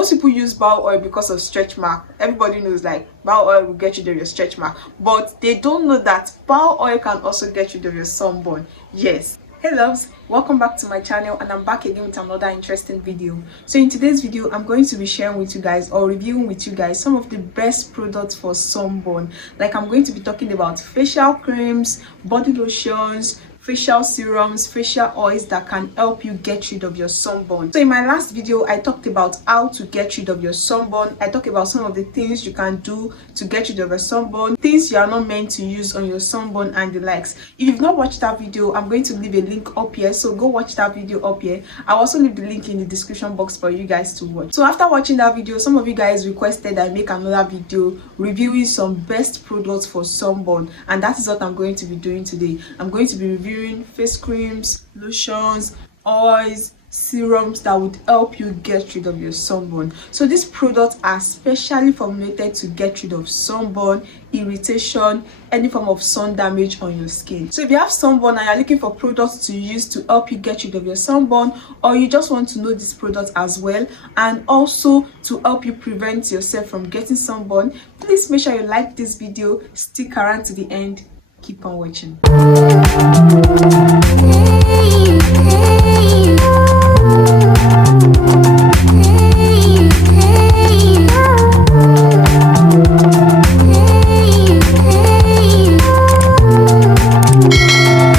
Most people use bao oil because of stretch mark. Everybody knows like bao oil will get rid of your stretch mark, but they don't know that bao oil can also get rid of your sunburn. Yes. Hey loves, welcome back to my channel, and I'm back again with another interesting video. So in today's video, I'm going to be sharing with you guys or reviewing with you guys some of the best products for sunburn. Like I'm going to be talking about facial creams, body lotions, facial serums, facial oils that can help you get rid of your sunburn. So in my last video, I talked about how to get rid of your sunburn. I talked about some of the things you can do to get rid of your sunburn, things you are not meant to use on your sunburn and the likes. If you've not watched that video, I'm going to leave a link up here, so go watch that video up here. I'll also leave the link in the description box for you guys to watch. So after watching that video, some of you guys requested I make another video reviewing some best products for sunburn, and that is what I'm going to be doing today. I'm going to be reviewing face creams, lotions, oils, serums that would help you get rid of your sunburn. So these products are specially formulated to get rid of sunburn, irritation, any form of sun damage on your skin. So if you have sunburn and you're looking for products to use to help you get rid of your sunburn, or you just want to know this product as well and also to help you prevent yourself from getting sunburn, please make sure you like this video, stick around to the end, keep on watching.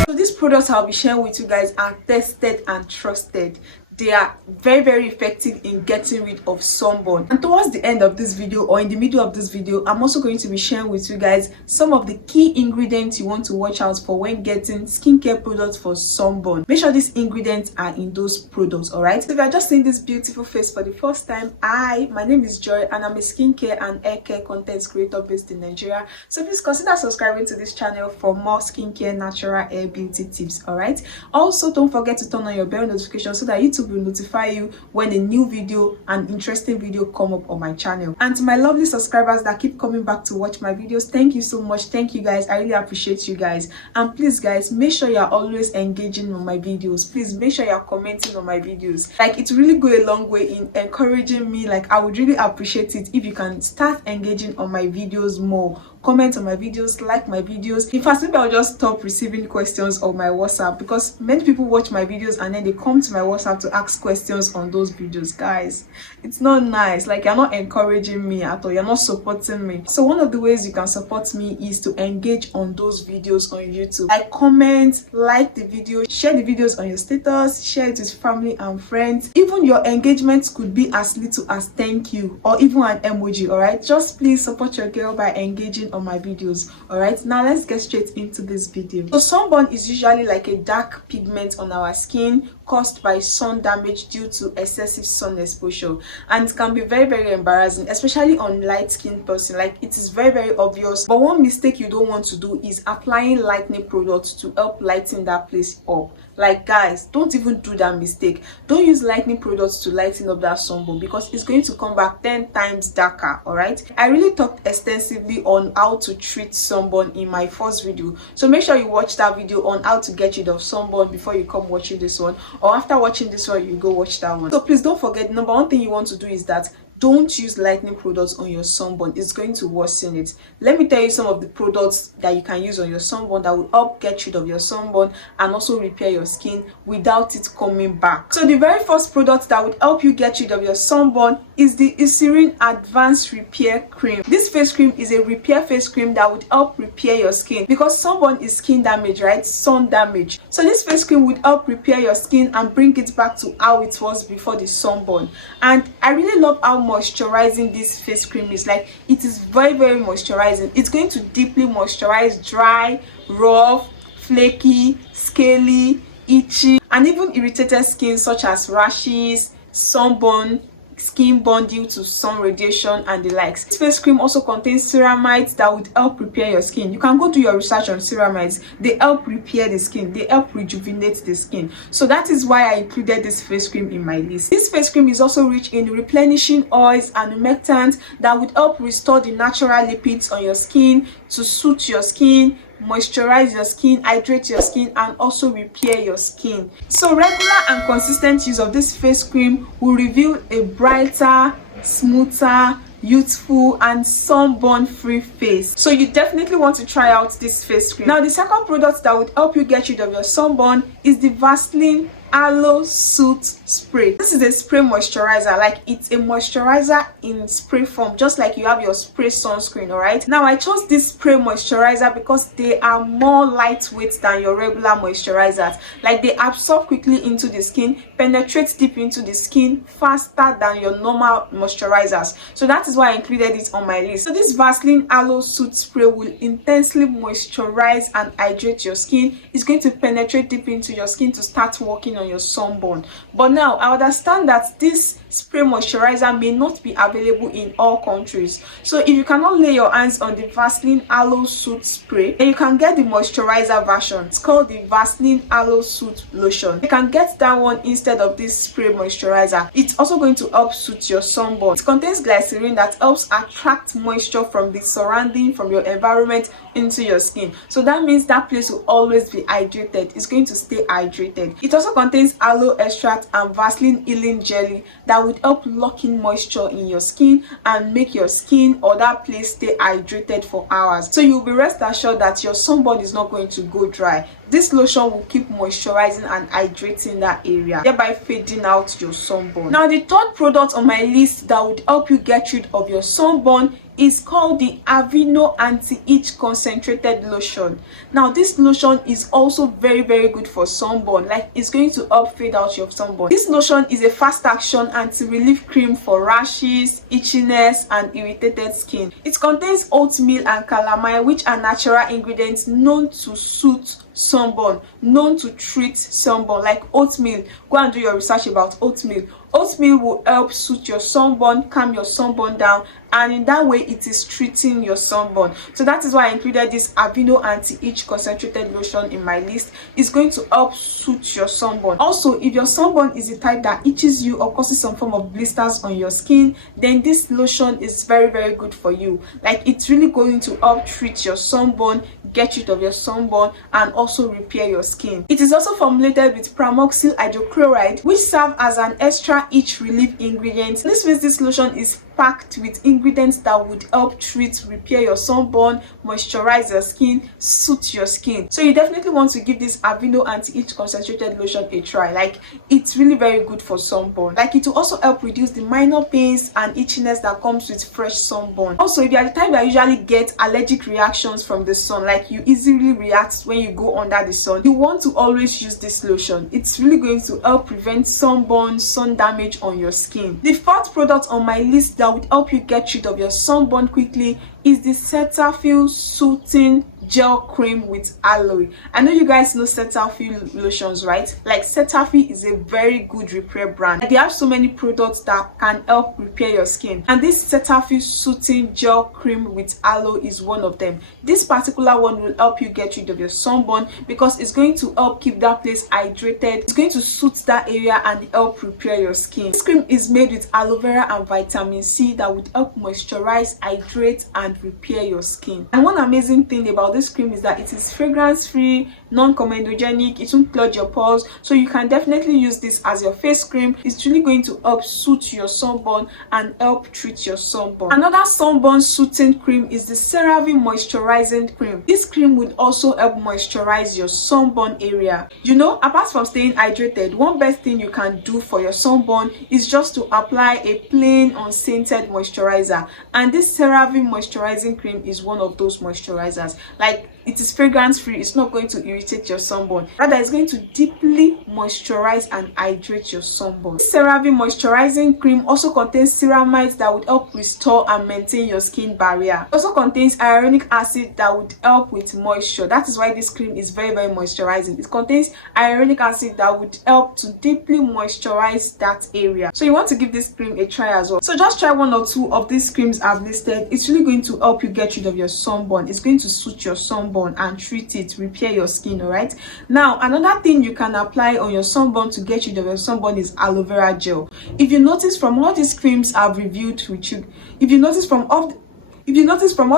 So these products I'll be sharing with you guys are tested and trusted. They are very effective in getting rid of sunburn. And towards the end of this video, or in the middle of this video, I'm also going to be sharing with you guys some of the key ingredients you want to watch out for when getting skincare products for sunburn. Make sure these ingredients are in those products. All right, so if you're just seeing this beautiful face for the first time, my name is Joy, and I'm a skincare and hair care content creator based in Nigeria. So please consider subscribing to this channel for more skincare, natural hair beauty tips. All right, also don't forget to turn on your bell notification so that YouTube will notify you when a new video, an interesting video, come up on my channel. And to my lovely subscribers that keep coming back to watch my videos, thank you so much. Thank you guys, I really appreciate you guys. And please guys, make sure you're always engaging on my videos. Please make sure you're commenting on my videos. Like it really go a long way in encouraging me. Like I would really appreciate it if you can start engaging on my videos more. Comment on my videos, like my videos. In fact, maybe I'll just stop receiving questions on my WhatsApp, because many people watch my videos and then they come to my WhatsApp to ask questions on those videos. Guys, it's not nice. Like you're not encouraging me at all, you're not supporting me. So one of the ways you can support me is to engage on those videos on YouTube. Like comment, like the video, share the videos on your status, share it with family and friends. Even your engagements could be as little as thank you or even an emoji. All right, just please support your girl by engaging on my videos. All right, now let's get straight into this video. So sunburn is usually like a dark pigment on our skin caused by sun damage due to excessive sun exposure, and it can be very embarrassing, especially on light skinned person. Like it is very obvious, but one mistake you don't want to do is applying lightening products to help lighten that place up. Like guys, don't even do that mistake. Don't use lightening products to lighten up that sunburn, because it's going to come back 10 times darker. All right, I really talked extensively on how to treat sunburn in my first video, so make sure you watch that video on how to get rid of sunburn before you come watching this one, or after watching this one you go watch that one. So please don't forget, number one thing you want to do is that don't use lightening products on your sunburn. It's going to worsen it. Let me tell you some of the products that you can use on your sunburn that will help get rid of your sunburn and also repair your skin without it coming back. So the very first product that would help you get rid of your sunburn is the Eucerin Advanced Repair Cream. This face cream is a repair face cream that would help repair your skin, because sunburn is skin damage, right? Sun damage. So this face cream would help repair your skin and bring it back to how it was before the sunburn. And I really love how moisturizing this face cream is. Like it is very moisturizing. It's going to deeply moisturize dry, rough, flaky, scaly, itchy, and even irritated skin such as rashes, sunburn, skin burn due to sun radiation and the likes. This face cream also contains ceramides that would help repair your skin. You can go do your research on ceramides. They help repair the skin, they help rejuvenate the skin. So that is why I included this face cream in my list. This face cream is also rich in replenishing oils and humectants that would help restore the natural lipids on your skin to soothe your skin, moisturize your skin, hydrate your skin, and also repair your skin. So regular and consistent use of this face cream will reveal a brighter, smoother, youthful and sunburn free face. So you definitely want to try out this face cream. Now the second product that would help you get rid of your sunburn is the Vaseline Aloe Soothe spray. This is a spray moisturizer, like it's a moisturizer in spray form, just like you have your spray sunscreen. All right, now I chose this spray moisturizer because they are more lightweight than your regular moisturizers. Like they absorb quickly into the skin, penetrate deep into the skin faster than your normal moisturizers. So that is why I included it on my list. So this Vaseline Aloe Soothe spray will intensely moisturize and hydrate your skin. It's going to penetrate deep into your skin to start working on your sunburn. But now I understand that this spray moisturizer may not be available in all countries. So if you cannot lay your hands on the Vaseline Aloe Soothe spray, then you can get the moisturizer version. It's called the Vaseline Aloe Soothe lotion. You can get that one instead of this spray moisturizer. It's also going to help soothe your sunburn. It contains glycerin that helps attract moisture from the surrounding, from your environment into your skin. So that means that place will always be hydrated. It's going to stay hydrated. It also contains aloe extract and Vaseline healing jelly that would help lock in moisture in your skin and make your skin or that place stay hydrated for hours. So you'll be rest assured that your sunburn is not going to go dry. This lotion will keep moisturizing and hydrating that area, thereby fading out your sunburn. Now the third product on my list that would help you get rid of your sunburn is called the Aveeno anti-itch concentrated lotion. Now this lotion is also very good for sunburn. Like it's going to help fade out your sunburn. This lotion is a fast action anti-relief cream for rashes, itchiness and irritated skin. It contains oatmeal and calamine, which are natural ingredients known to soothe sunburn, known to treat sunburn. Like oatmeal, go and do your research about oatmeal. Oatmeal will help soothe your sunburn, calm your sunburn down, and in that way it is treating your sunburn. So that is why I included this Aveeno anti-itch concentrated lotion in my list. It's going to help soothe your sunburn. Also, if your sunburn is the type that itches you or causes some form of blisters on your skin, then this lotion is very good for you. Like it's really going to help treat your sunburn, get rid of your sunburn, and also repair your skin. It is also formulated with pramoxyl hydrochloride, which serve as an extra itch relief ingredient. This means this lotion is packed with ingredients that would help treat, repair your sunburn, moisturize your skin, soothe your skin. So you definitely want to give this Aveeno anti-itch concentrated lotion a try. Like it's really very good for sunburn. Like it will also help reduce the minor pains and itchiness that comes with fresh sunburn. Also, if you are the type that usually get allergic reactions from the sun, like you easily react when you go under the sun, you want to always use this lotion. It's really going to help prevent sunburn, sun damage on your skin. The fourth product on my list that would help you get rid of your sunburn quickly is the Cetaphil Soothing Gel Cream with Aloe. I know you guys know Cetaphil lotions, right? Like Cetaphil is a very good repair brand. They have so many products that can help repair your skin, and this Cetaphil Soothing Gel Cream with Aloe is one of them. This particular one will help you get rid of your sunburn because it's going to help keep that place hydrated. It's going to soothe that area and help repair your skin. This cream is made with aloe vera and vitamin C that would help moisturize, hydrate and repair your skin. And one amazing thing about this cream is that it is fragrance free, non-comedogenic, it won't clog your pores, so you can definitely use this as your face cream. It's really going to help soothe your sunburn and help treat your sunburn. Another sunburn soothing cream is the Cerave moisturizing cream. This cream would also help moisturize your sunburn area. You know, apart from staying hydrated, one best thing you can do for your sunburn is just to apply a plain unscented moisturizer, and this Cerave moisturizing cream is one of those moisturizers. Like it is fragrance free, it's not going to irritate your sunburn, rather it's going to deeply moisturize and hydrate your sunburn. Cerave moisturizing cream also contains ceramides that would help restore and maintain your skin barrier. It also contains hyaluronic acid that would help with moisture. That is why this cream is very moisturizing. It contains hyaluronic acid that would help to deeply moisturize that area. So you want to give this cream a try as well. So just try one or two of these creams I've listed. It's really going to help you get rid of your sunburn. It's going to soothe your sunburn and treat it, repair your skin. All right, now another thing you can apply on your sunburn to get rid of your sunburn is aloe vera gel. If you notice from all these creams I've reviewed with you, if you notice from all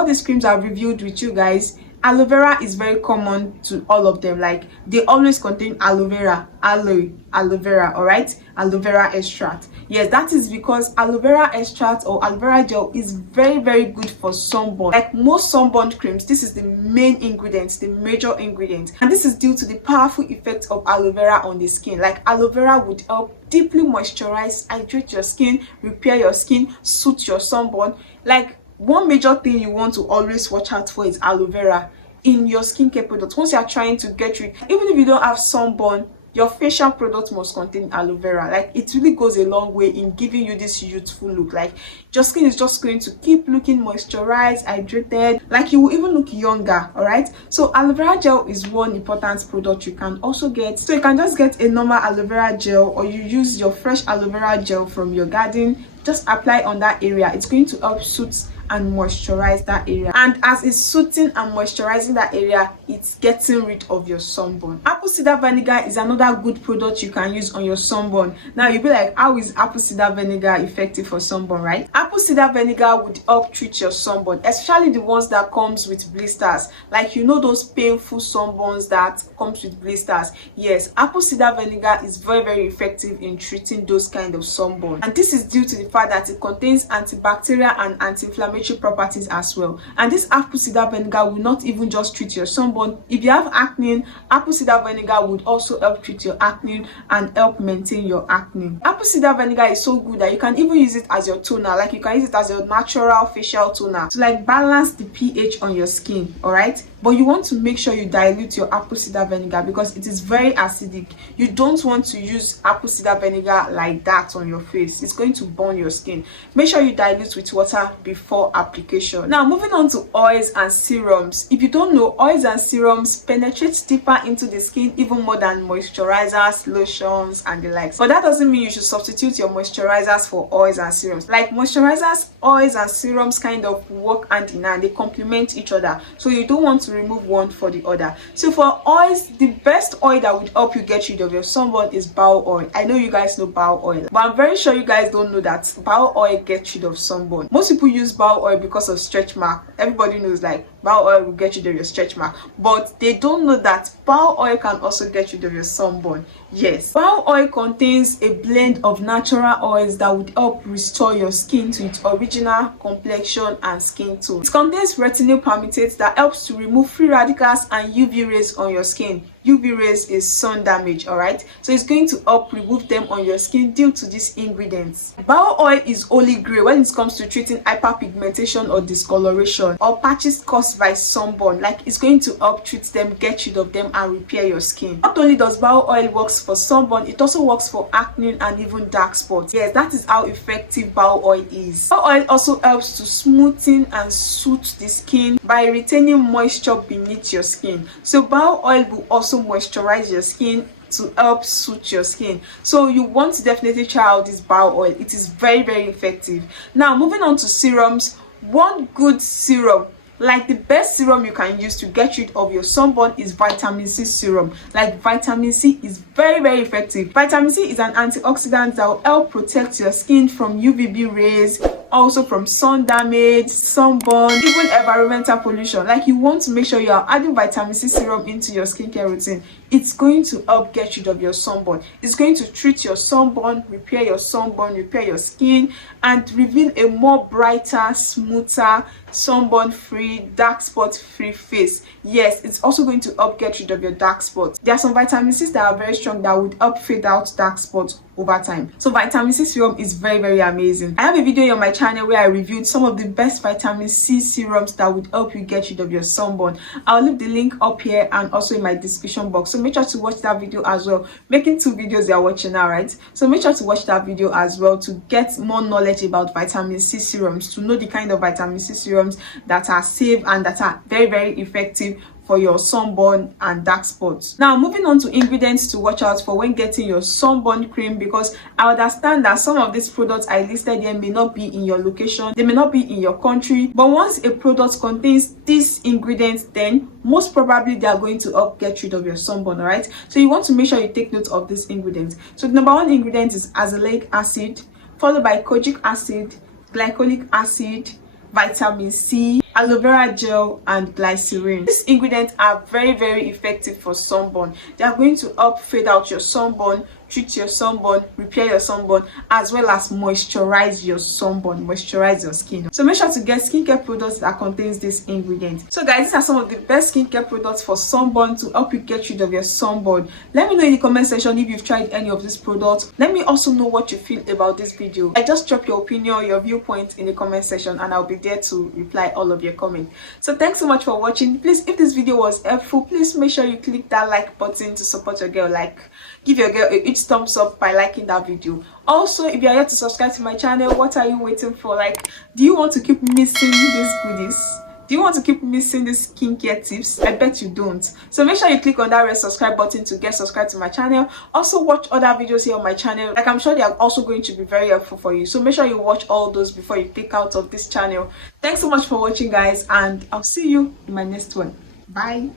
these creams I've reviewed with you guys, aloe vera is very common to all of them. Like they always contain aloe vera, aloe vera, all right, aloe vera extract. Yes, that is because aloe vera extract or aloe vera gel is very, very good for sunburn. Like most sunburn creams, this is the main ingredient, the major ingredient, and this is due to the powerful effect of aloe vera on the skin. Like aloe vera would help deeply moisturize, hydrate your skin, repair your skin, soothe your sunburn. Like one major thing you want to always watch out for is aloe vera in your skincare products. Once you are trying to get rid, even if you don't have sunburn, your facial product must contain aloe vera. Like it really goes a long way in giving you this youthful look. Like your skin is just going to keep looking moisturized, hydrated, like you will even look younger. All right, so aloe vera gel is one important product you can also get. So you can just get a normal aloe vera gel, or you use your fresh aloe vera gel from your garden, just apply on that area. It's going to help soothe and moisturize that area, and as it's soothing and moisturizing that area, it's getting rid of your sunburn. Apple cider vinegar is another good product you can use on your sunburn. Now you'll be like, how is apple cider vinegar effective for sunburn, right? Apple cider vinegar would help treat your sunburn, especially the ones that comes with blisters. Like you know those painful sunburns that comes with blisters. Yes, apple cider vinegar is very, very effective in treating those kind of sunburn, and this is due to the fact that it contains antibacterial and anti-inflammatory properties as well. And this apple cider vinegar will not even just treat your sunburn. If you have acne, apple cider vinegar would also help treat your acne and help maintain your acne. Apple cider vinegar is so good that you can even use it as your toner. Like you can use it as your natural facial toner to like balance the pH on your skin. All right, but you want to make sure you dilute your apple cider vinegar because it is very acidic. You don't want to use apple cider vinegar like that on your face. It's going to burn your skin. Make sure you dilute with water before application. Now moving on to oils and serums. If you don't know, oils and serums penetrate deeper into the skin even more than moisturizers, lotions, and the likes. But that doesn't mean you should substitute your moisturizers for oils and serums. Like moisturizers, oils, and serums kind of work hand in hand. They complement each other, so you don't want to remove one for the other. So for oils, the best oil that would help you get rid of your sunburn is bao oil. I know you guys know bao oil, but I'm very sure you guys don't know that bao oil gets rid of sunburn. Most people use bao oil because of stretch mark. Everybody knows like bao oil will get rid of your stretch mark, but they don't know that bao oil can also get rid of your sunburn. Yes, bao oil contains a blend of natural oils that would help restore your skin to its original complexion and skin tone. It contains retinol palmitate that helps to remove free radicals and UV rays on your skin. UV rays is sun damage, all right, so it's going to help remove them on your skin due to these ingredients. Bao oil is holy grail when it comes to treating hyperpigmentation or discoloration or patches caused by sunburn. Like it's going to help treat them, get rid of them, and repair your skin. Not only does bao oil works for sunburn, it also works for acne and even dark spots. Yes, that is how effective bao oil is. Bao oil also helps to smoothen and soothe the skin by retaining moisture beneath your skin. So bao oil will also moisturize your skin to help soothe your skin. So you want to definitely try out this bao oil. It is very, very effective. Now moving on to serums. One good serum, like the best serum you can use to get rid of your sunburn, is vitamin C serum. Like vitamin C is very, very effective. Vitamin C is an antioxidant that will help protect your skin from UVB rays, also from sun damage, sunburn, even environmental pollution. Like you want to make sure you are adding vitamin C serum into your skincare routine. It's going to help get rid of your sunburn. It's going to treat your sunburn, repair your sunburn, repair your skin, and reveal a more brighter, smoother, sunburn free, dark spot free face. Yes, it's also going to help get rid of your dark spots. There are some vitamin C's that are very strong that would help fade out dark spots over time. So vitamin C serum is very, very amazing. I have a video on my channel where I reviewed some of the best vitamin C serums that would help you get rid of your sunburn. I'll leave the link up here and also in my description box, so make sure to watch that video as well. Making 2 videos you're watching now, right? So make sure to watch that video as well to get more knowledge about vitamin C serums, to know the kind of vitamin C serums that are safe and that are very, very effective for your sunburn and dark spots. Now moving on to ingredients to watch out for when getting your sunburn cream, because I understand that some of these products I listed here may not be in your location, they may not be in your country, but once a product contains these ingredients, then most probably they are going to help get rid of your sunburn. All right, so you want to make sure you take note of these ingredients. So the number 1 ingredient is azelaic acid, followed by kojic acid, glycolic acid, vitamin C, aloe vera gel, and glycerin. These ingredients are very effective for sunburn. They are going to help fade out your sunburn, treat your sunburn, repair your sunburn, as well as moisturize your sunburn, moisturize your skin. So make sure to get skincare products that contains this ingredient. So guys, these are some of the best skincare products for sunburn to help you get rid of your sunburn. Let me know in the comment section if you've tried any of these products. Let me also know what you feel about this video. I just drop your opinion, your viewpoint in the comment section, and I'll be there to reply all of your comments. So thanks so much for watching. Please, if this video was helpful, please make sure you click that like button to support your girl. Like, give your girl a huge thumbs up by liking that video. Also, if you are yet to subscribe to my channel, what are you waiting for? Like, do you want to keep missing these goodies? Do you want to keep missing these skincare tips? I bet you don't. So make sure you click on that red subscribe button to get subscribed to my channel. Also watch other videos here on my channel. Like, I'm sure they are also going to be very helpful for you. So make sure you watch all those before you click out of this channel. Thanks so much for watching, guys, and I'll see you in my next one. Bye.